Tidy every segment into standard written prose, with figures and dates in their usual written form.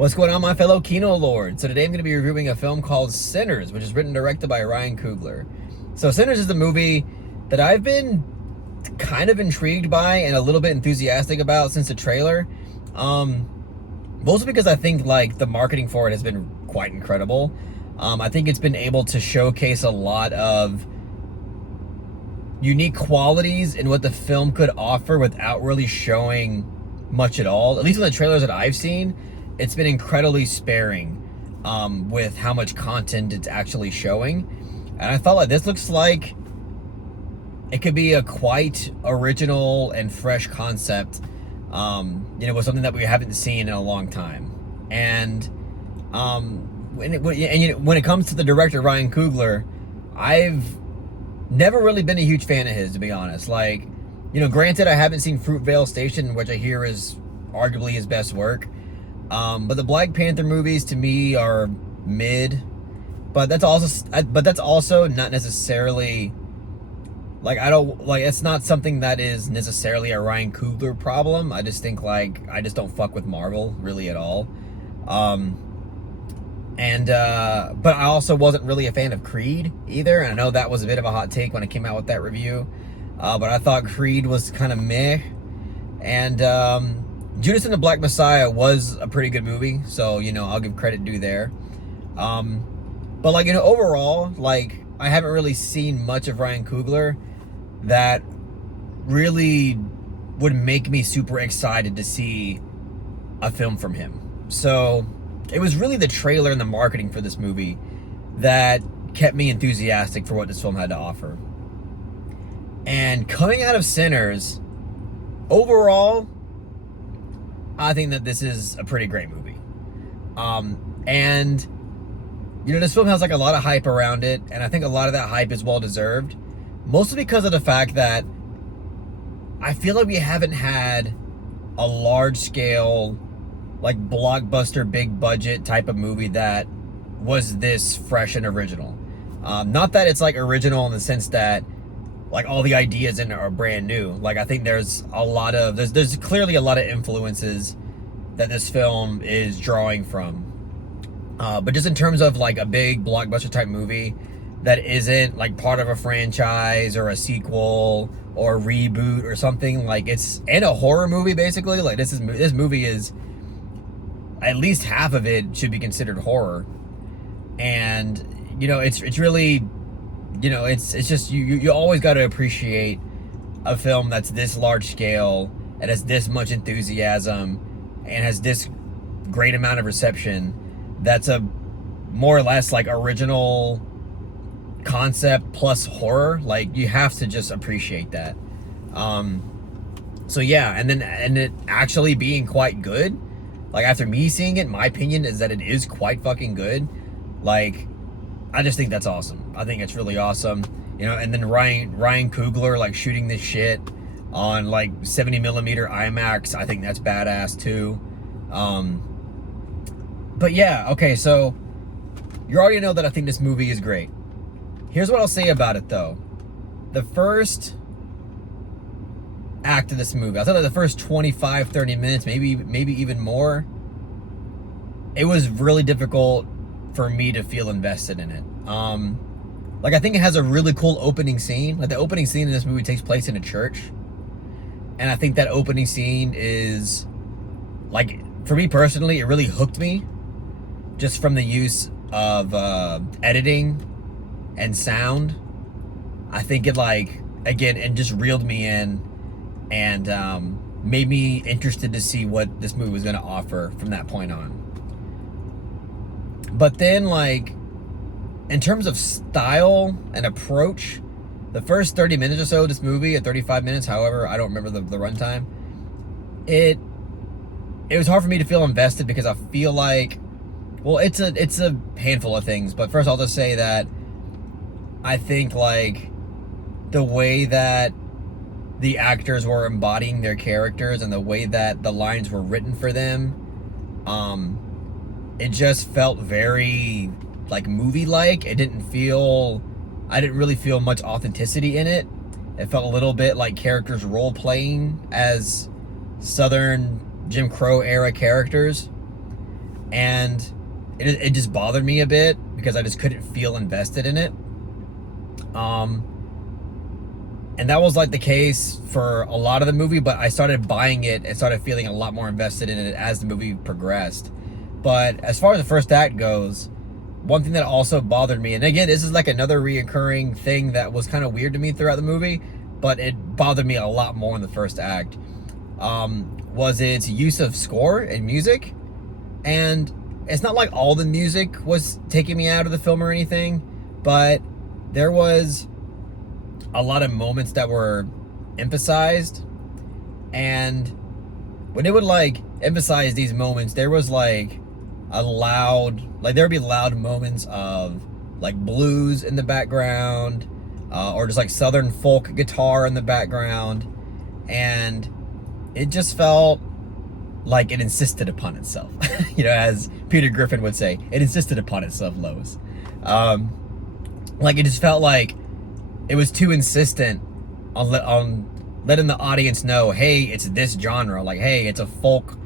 What's going on, my fellow Kino Lords? So today I'm going to be reviewing a film called Sinners, which is written and directed by Ryan Coogler. So Sinners is the movie that I've been kind of intrigued by and a little bit enthusiastic about since the trailer. Mostly because I think like the marketing for it has been quite incredible. I think it's been able to showcase a lot of unique qualities in what the film could offer without really showing much at all. At least in the trailers that I've seen, it's been incredibly sparing with how much content it's actually showing. And I felt like this looks like it could be a quite original and fresh concept, with something that we haven't seen in a long time. And when it comes to the director, Ryan Coogler, I've never really been a huge fan of his, to be honest. Like, granted, I haven't seen Fruitvale Station, which I hear is arguably his best work. But the Black Panther movies to me are mid. But that's also not necessarily like it's not something that is necessarily a Ryan Coogler problem. I just think I just don't fuck with Marvel really at all. But I also wasn't really a fan of Creed either, and I know that was a bit of a hot take when I came out with that review. But I thought Creed was kind of meh. And Judas and the Black Messiah was a pretty good movie, so I'll give credit due there. But overall, I haven't really seen much of Ryan Coogler that really would make me super excited to see a film from him. So it was really the trailer and the marketing for this movie that kept me enthusiastic for what this film had to offer. And coming out of Sinners, overall, I think that this is a pretty great movie. This film has a lot of hype around it, and I think a lot of that hype is well deserved, mostly because of the fact that I feel like we haven't had a large scale, blockbuster, big budget type of movie that was this fresh and original. Not that it's original in the sense that all the ideas in it are brand new. I think there's clearly a lot of influences that this film is drawing from. But just in terms of a big blockbuster type movie that isn't part of a franchise or a sequel or a reboot or something, it's in a horror movie basically. This movie is, at least half of it should be considered horror. And it's really, it's just you always got to appreciate a film that's this large scale and has this much enthusiasm and has this great amount of reception. That's a more or less original concept plus horror. You have to just appreciate that. So yeah, and it actually being quite good. After me seeing it, my opinion is that it is quite fucking good. I just think that's awesome. I think it's really awesome. And then Ryan Coogler shooting this shit on 70mm IMAX. I think that's badass too. But yeah, okay, so you already know that I think this movie is great. Here's what I'll say about it though. The first act of this movie, I'll say the first 25, 30 minutes, maybe even more, it was really difficult for me to feel invested in it. I think it has a really cool opening scene. The opening scene in this movie takes place in a church. And I think that opening scene is, for me personally, it really hooked me. Just from the use of editing and sound. I think it again, it just reeled me in and made me interested to see what this movie was going to offer from that point on. But then in terms of style and approach, the first 30 minutes or so of this movie, or 35 minutes, however, I don't remember the runtime, it was hard for me to feel invested because I feel well, it's a handful of things, but first I'll just say that I think the way that the actors were embodying their characters and the way that the lines were written for them, it just felt very movie-like. I didn't really feel much authenticity in it. It felt a little bit like characters role-playing as Southern Jim Crow era characters. and it just bothered me a bit because I just couldn't feel invested in it. And that was like the case for a lot of the movie, but I started buying it and started feeling a lot more invested in it as the movie progressed. But as far as the first act goes, one thing that also bothered me, and again, this is like another reoccurring thing that was kind of weird to me throughout the movie, but it bothered me a lot more in the first act, was its use of score and music. And it's not like all the music was taking me out of the film or anything, but there was a lot of moments that were emphasized, and when it would like emphasize these moments, there was like a loud, like there would be loud moments of like blues in the background, or just like southern folk guitar in the background, and it just felt like it insisted upon itself. You know, as Peter Griffin would say, it insisted upon itself, Lois. Like it just felt like it was too insistent on letting the audience know, hey, it's this genre. Like, hey, it's a folk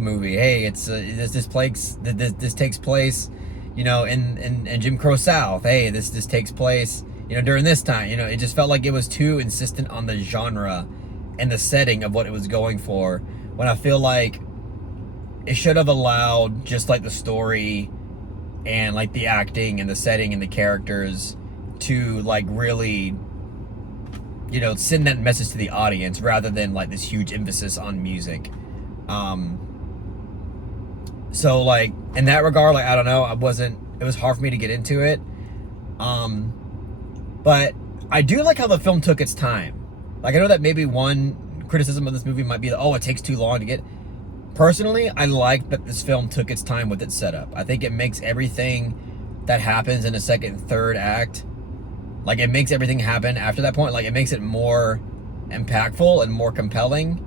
movie. Hey, it's this takes place, you know, in Jim Crow South. Hey, this takes place, you know, during this time. You know, it just felt like it was too insistent on the genre and the setting of what it was going for, when I feel like it should have allowed just like the story and like the acting and the setting and the characters to like really, you know, send that message to the audience rather than like this huge emphasis on music. So like in that regard, like I don't know, it was hard for me to get into it. But I do like how the film took its time. Like I know that maybe one criticism of this movie might be that, oh, it takes too long to get. Personally, I like that this film took its time with its setup. I think it makes everything that happens in the second and third act, like it makes everything happen after that point, like it makes it more impactful and more compelling,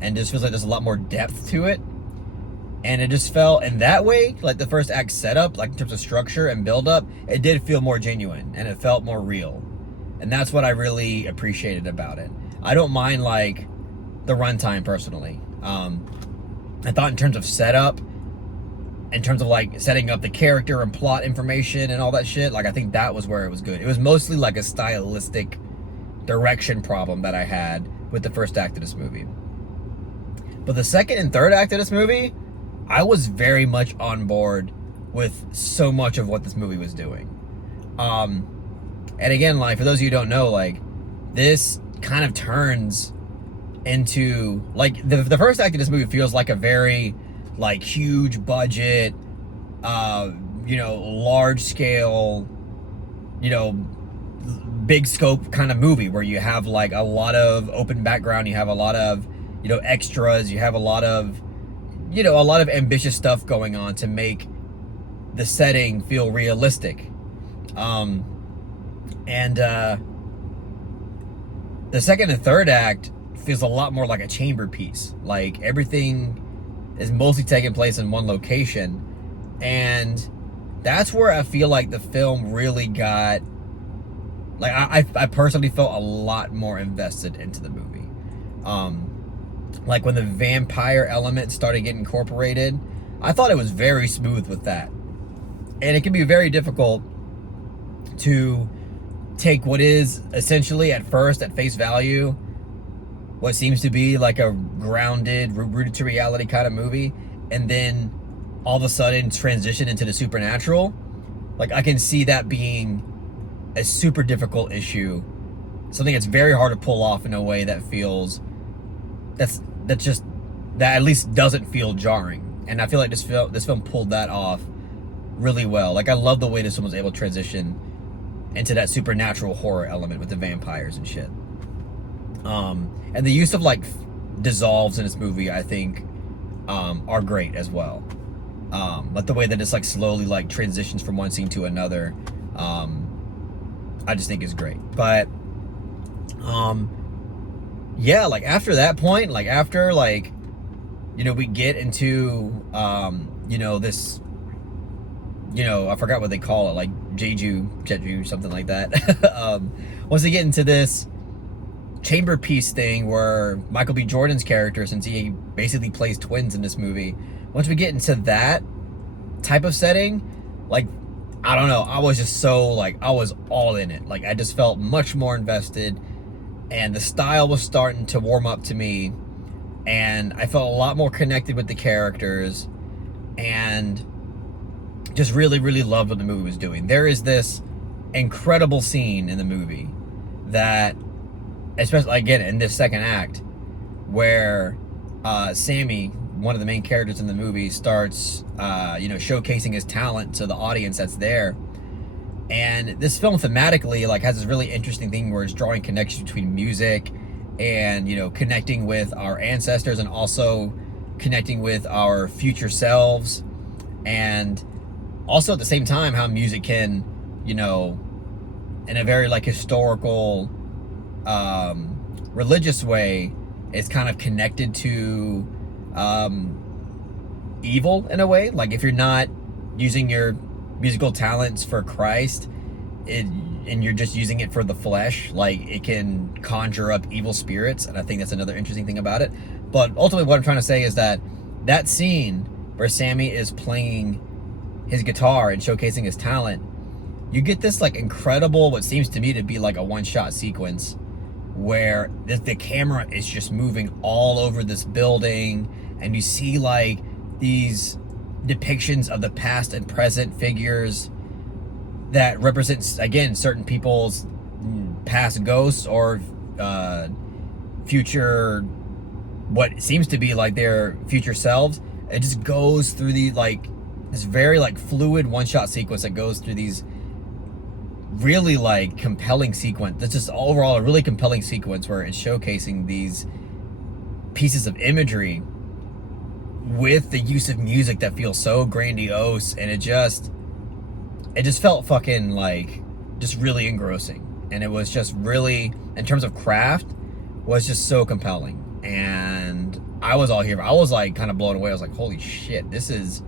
and just feels like there's a lot more depth to it. And it just felt in that way, like the first act setup, like in terms of structure and build up, it did feel more genuine and it felt more real. And that's what I really appreciated about it. I don't mind like the runtime personally. I thought in terms of setup, in terms of like setting up the character and plot information and all that shit, like I think that was where it was good. It was mostly like a stylistic direction problem that I had with the first act of this movie. But the second and third act of this movie, I was very much on board with so much of what this movie was doing. And again, like for those of you who don't know, like this kind of turns into like the first act of this movie feels like a very like huge budget, you know, large scale, you know, big scope kind of movie where you have like a lot of open background, you have a lot of, you know, extras, you have a lot of, you know, a lot of ambitious stuff going on to make the setting feel realistic. The second and third act feels a lot more like a chamber piece. Like everything is mostly taking place in one location, and that's where I feel like the film really got, like I personally felt a lot more invested into the movie. Like when the vampire element started getting incorporated, I thought it was very smooth with that. And it can be very difficult to take what is essentially at first, at face value, what seems to be like a grounded, rooted to reality kind of movie, and then all of a sudden transition into the supernatural. Like I can see that being a super difficult issue, something that's very hard to pull off in a way that feels, that at least doesn't feel jarring. And I feel like this film pulled that off really well. Like I love the way this one was able to transition into that supernatural horror element with the vampires and shit. And the use of like dissolves in this movie, I think, are great as well. But the way that it's like slowly like transitions from one scene to another, I just think is great. But yeah, like after that point, like after like, you know, we get into you know, this, you know, I forgot what they call it, like Jeju, something like that. Once they get into this chamber piece thing where Michael B. Jordan's character, since he basically plays twins in this movie, once we get into that, type of setting, like, I don't know, I was just so, like, I was all in it. Like, I just felt much more invested, and the style was starting to warm up to me, and I felt a lot more connected with the characters, and just really, really loved what the movie was doing. There is this incredible scene in the movie that, especially, again, in this second act, where Sammy, one of the main characters in the movie, starts, showcasing his talent to the audience that's there. And this film thematically, like, has this really interesting thing where it's drawing connections between music and, connecting with our ancestors, and also connecting with our future selves. And also at the same time, how music can, in a very, like, historical, religious way, is kind of connected to evil in a way. Like, if you're not using your musical talents for Christ, and you're just using it for the flesh, like, it can conjure up evil spirits. And I think that's another interesting thing about it. But ultimately what I'm trying to say is that scene where Sammy is playing his guitar and showcasing his talent, you get this, like, incredible, what seems to me to be like a one-shot sequence, where the camera is just moving all over this building, and you see, like, these depictions of the past and present figures that represents, again, certain people's past ghosts or future, what seems to be like their future selves. It just goes through the, like, this very, like, fluid one-shot sequence that goes through these really, like, compelling sequence. That's just overall a really compelling sequence where it's showcasing these pieces of imagery with the use of music that feels so grandiose, and it just felt fucking, like, just really engrossing. And it was just really, in terms of craft, was just so compelling. And I was all here. I was, like, kind of blown away. I was like, holy shit, this is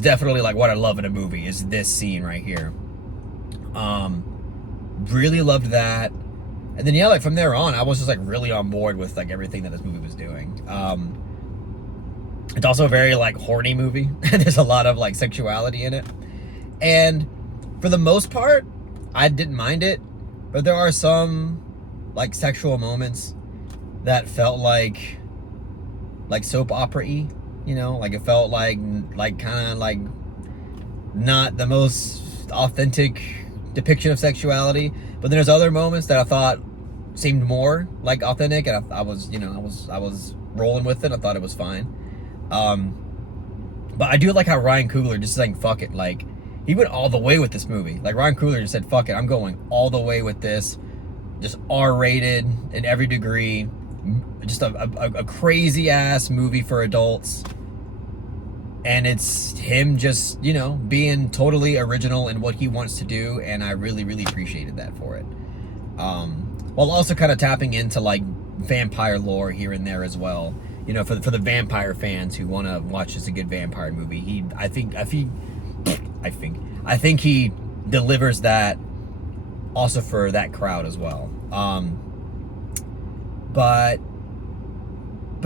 definitely, like, what I love in a movie, is this scene right here. Really loved that. And then, yeah, like, from there on, I was just, like, really on board with, like, everything that this movie was doing. It's also a very, like, horny movie. There's a lot of, like, sexuality in it. And for the most part, I didn't mind it. But there are some, like, sexual moments that felt like soap opera-y, like, it felt like kind of like not the most authentic depiction of sexuality. But then there's other moments that I thought seemed more, like, authentic, and I was rolling with it. I thought it was fine. But I do like how Ryan Coogler just saying fuck it, like, he went all the way with this movie. Like, Ryan Coogler just said, fuck it, I'm going all the way with this. Just R-rated in every degree. Just a crazy-ass movie for adults. And it's him just, being totally original in what he wants to do. And I really, really appreciated that for it. While also kind of tapping into, like, vampire lore here and there as well. For the vampire fans who want to watch just a good vampire movie. I think he delivers that also for that crowd as well. But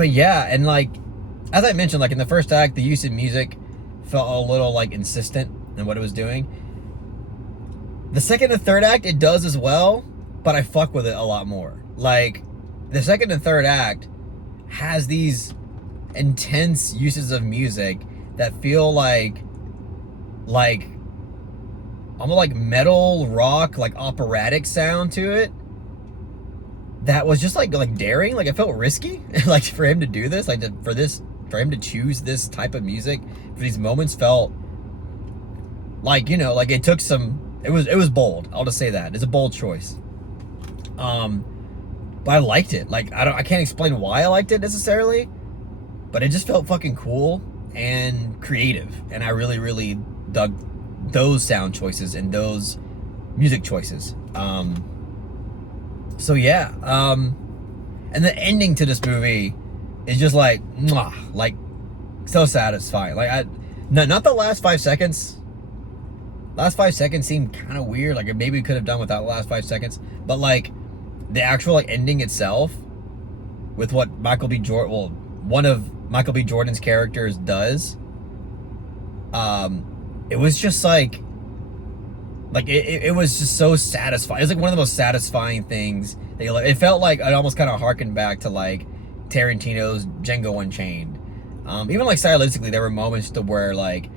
yeah, and, like, as I mentioned, like, in the first act, the use of music felt a little, like, insistent in what it was doing. The second and third act, it does as well, but I fuck with it a lot more. Like, the second and third act has these intense uses of music that feel like almost like metal rock, like, operatic sound to it. That was just like daring. Like, it felt risky. Like, for him to do this, like, for him to choose this type of music for these moments felt like, like, it took some. It was bold. I'll just say that it's a bold choice. But I liked it. Like, I can't explain why I liked it necessarily, but it just felt fucking cool and creative, and I really, really dug those sound choices and those music choices. So yeah, and the ending to this movie is just like, mwah, like, so satisfying. Like, not the last 5 seconds. Last 5 seconds seemed kind of weird. Like, maybe we could have done without the last 5 seconds. But, like, the actual, like, ending itself, with what one of Michael B. Jordan's characters does, It was just it was just so satisfying. It was like one of the most satisfying things that you, it felt like it almost kind of harkened back to like Tarantino's Django Unchained. Even like stylistically, there were moments to where like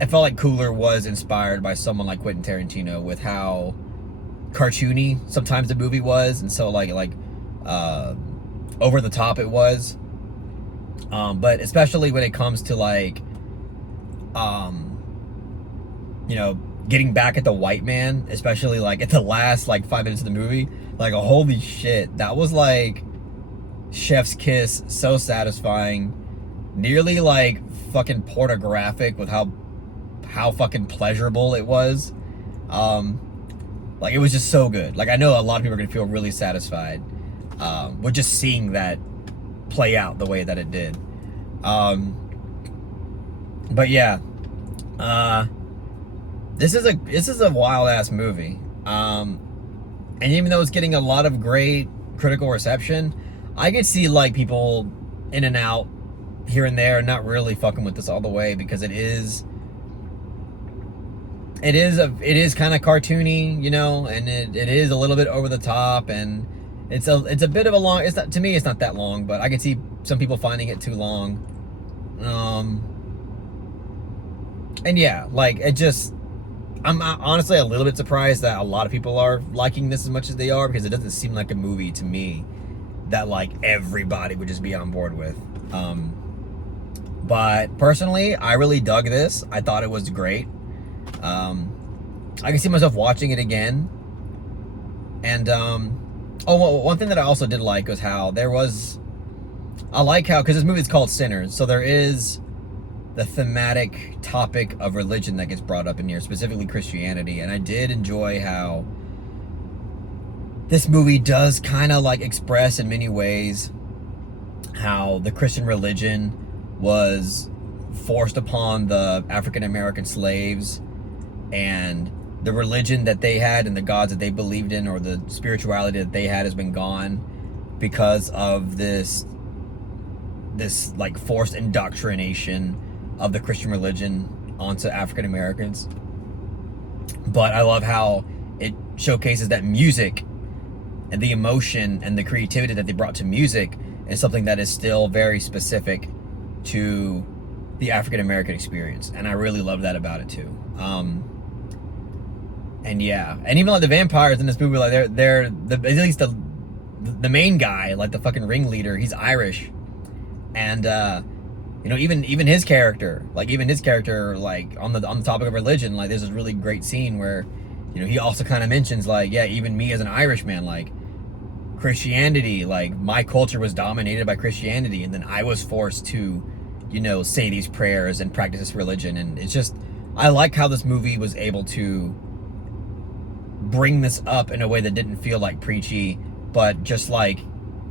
it felt like Cooler was inspired by someone like Quentin Tarantino with how cartoony sometimes the movie was, and so over the top it was. But especially when it comes to like you know, getting back at the white man, especially like at the last like 5 minutes of the movie, like holy shit, that was like chef's kiss, so satisfying, nearly like fucking pornographic with how fucking pleasurable it was. Like it was just so good. Like I know a lot of people are gonna feel really satisfied with just seeing that play out the way that it did. But yeah, this is a wild ass movie. And even though it's getting a lot of great critical reception, I could see like people in and out here and there not really fucking with this all the way, because it is kind of cartoony, you know, and it is a little bit over the top, and it's a bit of a long, it's not, to me it's not that long, but I can see some people finding it too long. And yeah, like it just, I'm honestly a little bit surprised that a lot of people are liking this as much as they are, because it doesn't seem like a movie to me that like everybody would just be on board with. But personally, I really dug this. I thought it was great. I can see myself watching it again. And one thing that I also did like was how because this movie is called Sinners, so there is the thematic topic of religion that gets brought up in here, specifically Christianity. And I did enjoy how this movie does kind of like express in many ways how the Christian religion was forced upon the African American slaves, and the religion that they had and the gods that they believed in, or the spirituality that they had, has been gone because of this like forced indoctrination of the Christian religion onto African Americans. But I love how it showcases that music and the emotion and the creativity that they brought to music is something that is still very specific to the African American experience, and I really love that about it too. And yeah, and even like the vampires in this movie, like they're at least the main guy, like the fucking ringleader, he's Irish, and you know, even his character, like on the topic of religion, like there's this really great scene where, you know, he also kind of mentions like, yeah, even me as an Irishman, like Christianity, like my culture was dominated by Christianity, and then I was forced to, you know, say these prayers and practice this religion. And it's just, I like how this movie was able to bring this up in a way that didn't feel like preachy, but just like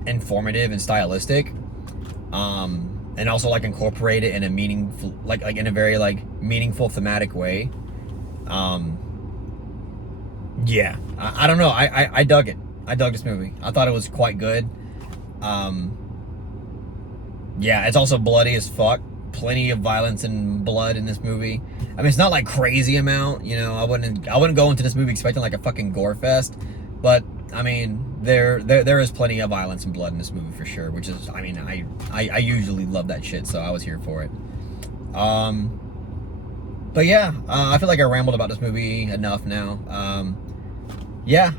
informative and stylistic, and also like incorporate it in a meaningful, like in a very like meaningful thematic way. Yeah, I don't know, I dug it. I dug this movie. I thought it was quite good. Yeah, it's also bloody as fuck. Plenty of violence and blood in this movie. I mean, it's not like crazy amount, you know. I wouldn't go into this movie expecting like a fucking gore fest, but I mean, there is plenty of violence and blood in this movie for sure. Which is, I mean, I usually love that shit, so I was here for it. But yeah, I feel like I rambled about this movie enough now. Yeah,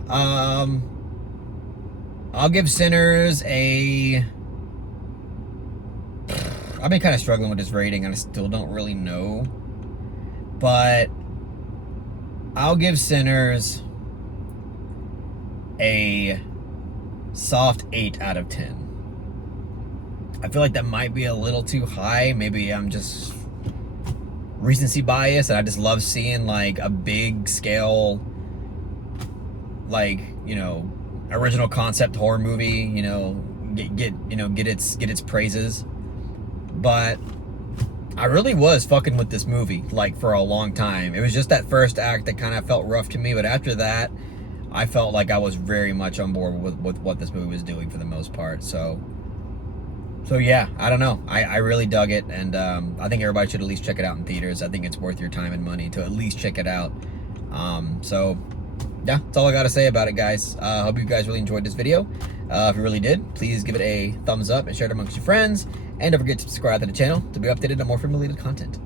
I'll give Sinners a... I've been kind of struggling with this rating, and I still don't really know. But I'll give Sinners a soft 8 out of 10. I feel like that might be a little too high. Maybe I'm just recency bias, and I just love seeing like a big scale, like, you know, original concept horror movie, you know, get its praises. But I really was fucking with this movie like for a long time. It was just that first act that kind of felt rough to me, but after that I felt like I was very much on board with what this movie was doing for the most part. So So yeah, I don't know. I really dug it, and I think everybody should at least check it out in theaters. I think it's worth your time and money to at least check it out. So yeah, that's all I got to say about it, guys. Hope you guys really enjoyed this video. If you really did, please give it a thumbs up and share it amongst your friends. And don't forget to subscribe to the channel to be updated on more film-related content.